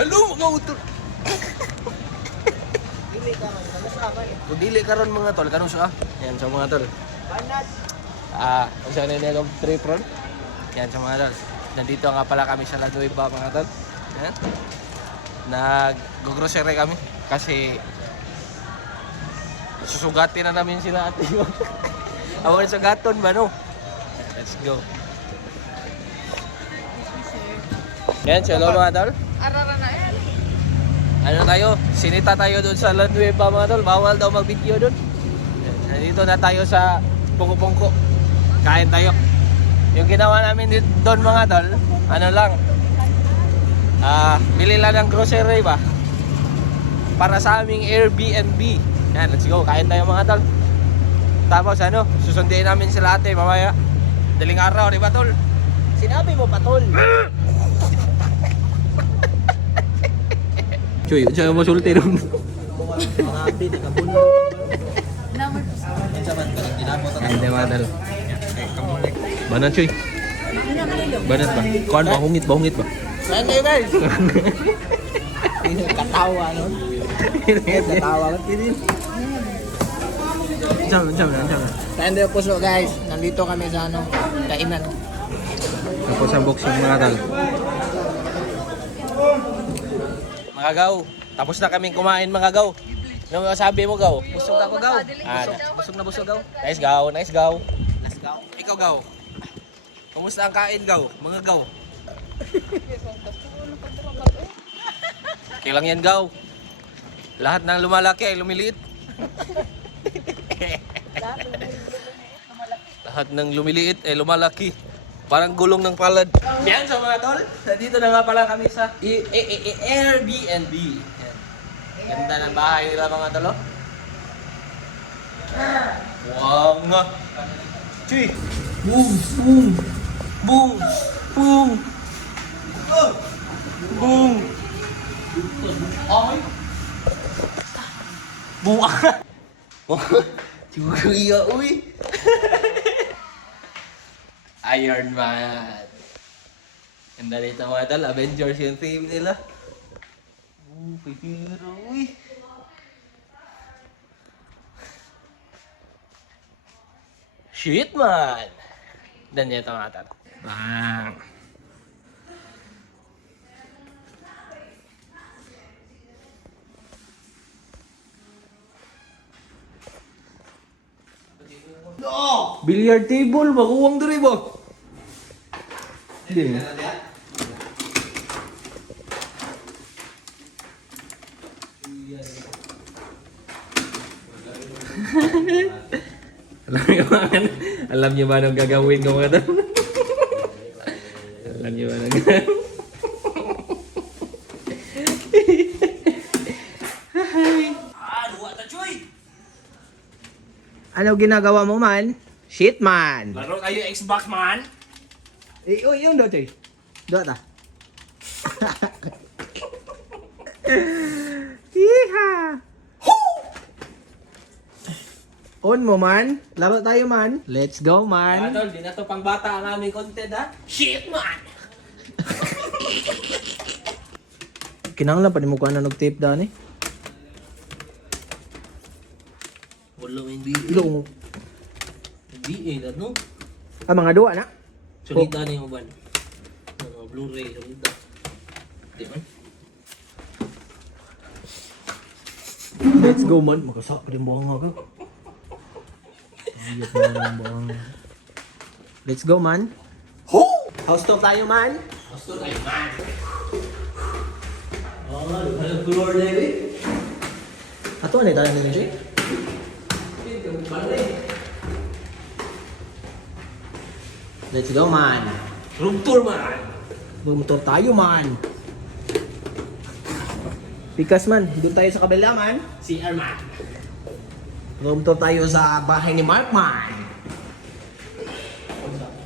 Hello mga utol. Dili ka man, nalasaban. Kung dili karon mga tol, kanus ka? Yan sa mga tol. Banat. Kung saan na yung trip ron? Yan sa mga tol. Nandito nga pala kami sa Lanueva mga tol. Yan. Nag-grocery kami kasi susugatin na namin sila ate. Awan sa gaton ba no? Let's go. Yan, hello mga tol. Arara na yan. Ano tayo? Sinita tayo doon sa Lanueva mga tol. Bawal daw mag-video doon. Nandito na tayo sa Pungko-Pungko. Kain tayo. Yung ginawa namin doon mga tol, ano lang. Bili lang ng grocery ba? Para sa aming Airbnb. Yan, let's go. Kain tayo mga tol. Tapos ano, susunduin namin sila ate mamaya. Daling araw, di ba tol? Sinabi mo pa, tol. Cuy, siya mo sulti ron. Grabe, nakabuno. Hindi madal. Banat cuy. Banat ba? Kuan ba? Hungit ba? Saan kayo guys? Katawa nun. Katawa ka tinin. Jam. Saan kayo puso guys? Nandito kami sa ano, kainan. Tapos ang boxing mga tal. Mga gaw, tapos na kaming kumain mga gaw. Ano sabi mo gaw? Busog ako gaw. Busog gaw. Nice gaw. Let's go. Ikaw gaw. Kumusta ang kain gaw? Mga gaw. Kailang yan gaw. Lahat ng lumalaki ay lumiliit. Lahat ng lumiliit ay lumalaki. Parang gulong ng palad. Yan sa mga tol. Dito na nga pala kami sa Airbnb. Yan. Ganda ng bahay nila mga tol. Wow nga. Chuy. Boom. Ay. Buang. Chuy uy. Iron Man. Ganda dito mga tol, Avengers yung theme nila. Pipiro, uy. Shit man. Dan dito mga tol. Bang. No! Billiard table, makuwang diri ba? Hindi. Alam niyo ba anong gagawin ko mga tol? Alam niyo ba anong gagawin? Duwa ta choy! Ano ginagawa mo man? Shit man. Laro tayo Xbox man? Uy, yun daw, Choy. Daw ta. Iha! On mo man. Laro tayo man. Let's go man. Tol, di na to pang bata ang aming content ha? Shit man! Kinanglan pa ni mo kuha na nag-tape daan eh. Wala hindi. Ilong. Hindi no? Mga duwa na. Solita na yung ban. Blu-ray, solita. Di man? Let's go man. Makasak pa din buhang ako. Let's go man. House tour tayo man. Gusto tayo man! Halang floor na yun eh. Ato ano tayo nila, Choy? Let's go man. Room tour man! Room tour tayo man. Pikas man. Doon tayo sa kabila man. CR man! Room tour tayo sa bahay ni Mark man.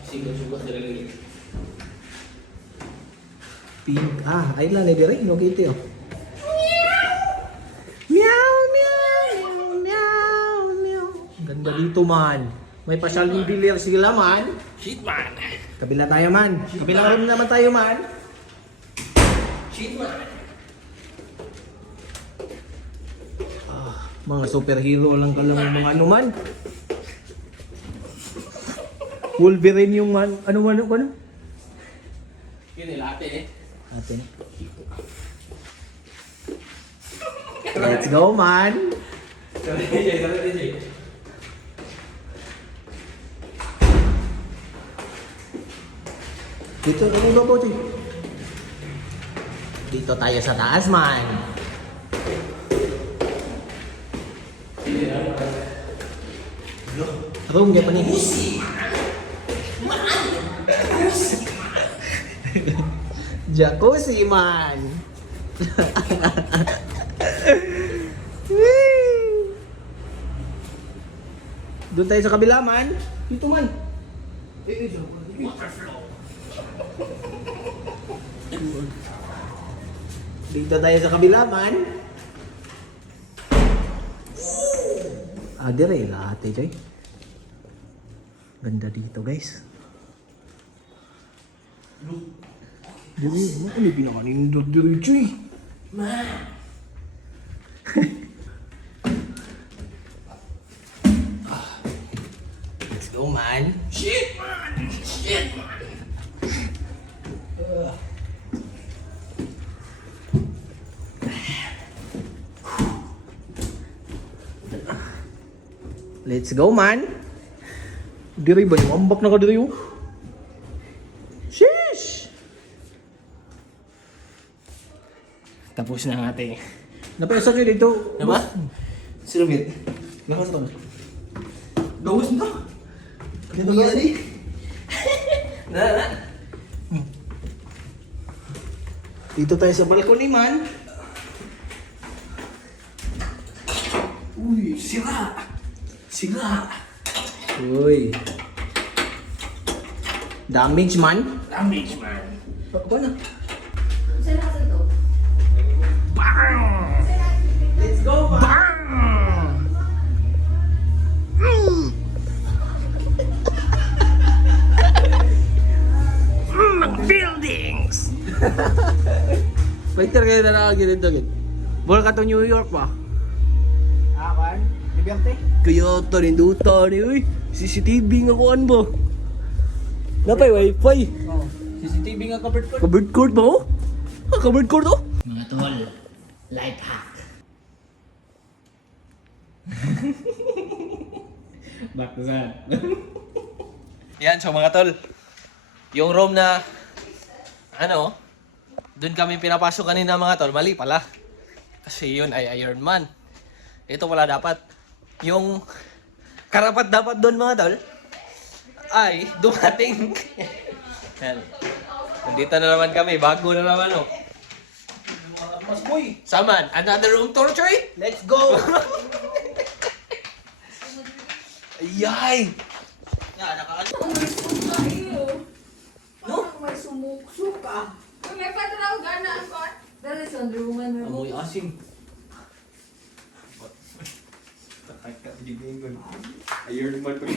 Sugar sa lalagay. Pink. Ay lang na dire. No kiti oh. Meow, meow, meow, meow. Ganda dito man. May pasyal yung bilir sila man. Shit man! Kabila tayo man. Kabilang room naman tayo man. Shit man! Mga superhero lang ka lang mga ano man. Wolverine yung man. Ano man ano? Yun nila ate eh. Atin. Let's go man. Sorry DJ. Dito, ano ba po, Choy? Dito tayo sa taas, man. Room, kaya pa ni Jacuzzi, man. Doon tayo sa kabila, man. Dito, man. Dito tayo sa kabila, man. Dire lahat eh, Joy. Ganda dito, guys. Dire, ano pinakanindot dire, Joy? Let's go, man. Shit, man. Let's go, man. Diri ba yung ambak na ka diri yung? Sheesh! Tapos na ang ating. Napayasa kayo dito. Diba? Silvit. Lakas to. Gawas na. Dito nga ni. Na. Dito tayo sa balkoni, man. Uy, sira. Uy. Damage, man. Damage man. Ako na. Saan na kasi ito? Let's go, man. Buildings! Fighter kayo na nakagilid agad. Ball ka to New York pa. Kan? Liberty? Kyoto, Ninduta, ni uy. CCTV nga kuan ba? Napay wifi. Oh. CCTV nga covered court. Covered court ba oh? Covered court oh? Mga tol, life hack. Back to that. Yan, so mga tol. Yung room na, doon kami pinapasok kanina mga tol, mali pala. Kasi yun ay Iron Man. Ito wala dapat. Yung karapat dapat doon mga tol, ay dumating. Yan. Nandito na naman kami, bago na naman oh. Mas boy. Saman, another room tour, Choy? Let's go. Ayay! Yan, May sumukso ka. May patraw gana ako. That is Wonder Woman. Amoy asim. Iron Man pa rin.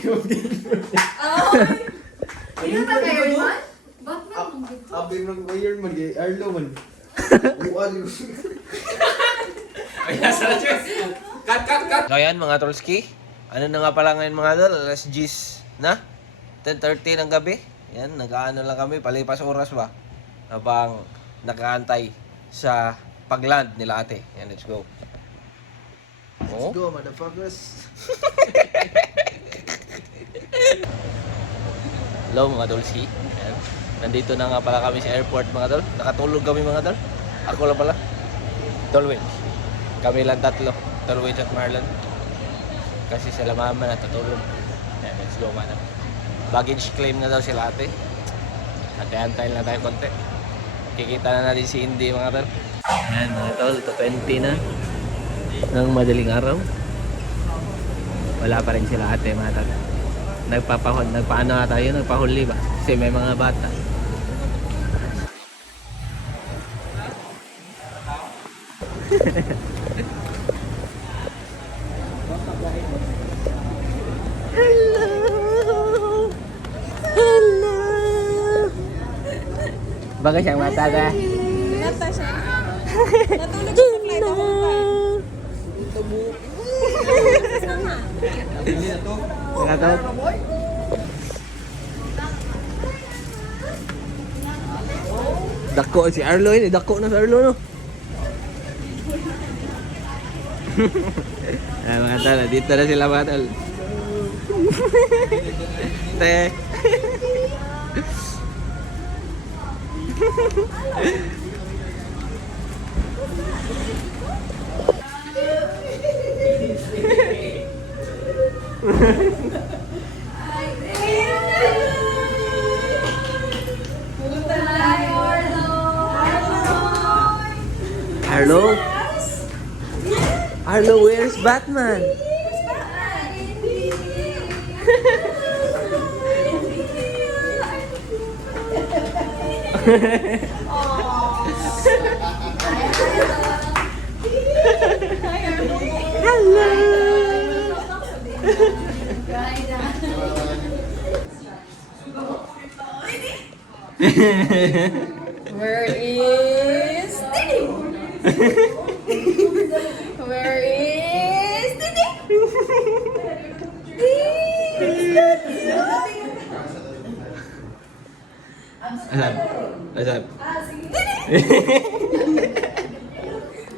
Sino na kayo man? Batman ang dito. Abi ng Iron Man, Arlo man. Uwan. So ayan mga Trolski, ano na nga pala ngayon mga tol, alas 10 na? 10:30 ng gabi. Yan, nag-aano lang kami, palipas oras ba? Habang nakaantay sa pagland nila ate. Yan, let's go. Oh? Go, motherfuckers. Hello mga Trolski. Yan. Nandito na nga pala kami sa airport mga tol. Nakatulog kami mga tol. Ako lang pala. Tolwin. Kami lang tatlo. Tolwin at Marlon. Kasi sila mama natutulog. Yan, let's go man. Baggage claim na daw sila ate. Antay-antay lang tayo konti. Kikita na natin si Indy mga tol. Yan mga tol, 20 na. Ng madaling araw. Wala pa rin sila ate mga tol. Nagpaano nga tayo, nagpahuli ba? Kasi may mga bata. Hello! Baga siyang mata na. Nata siya. Natulog sa flight ako. Nakatot. Dako si Arlo ini, dako na si Arlo no. Mga tol, dito na sila mga tol. Te. Arlo? Arlo, where's Batman? Where is Didi? Where is Didi? Asap. Asap. Didi!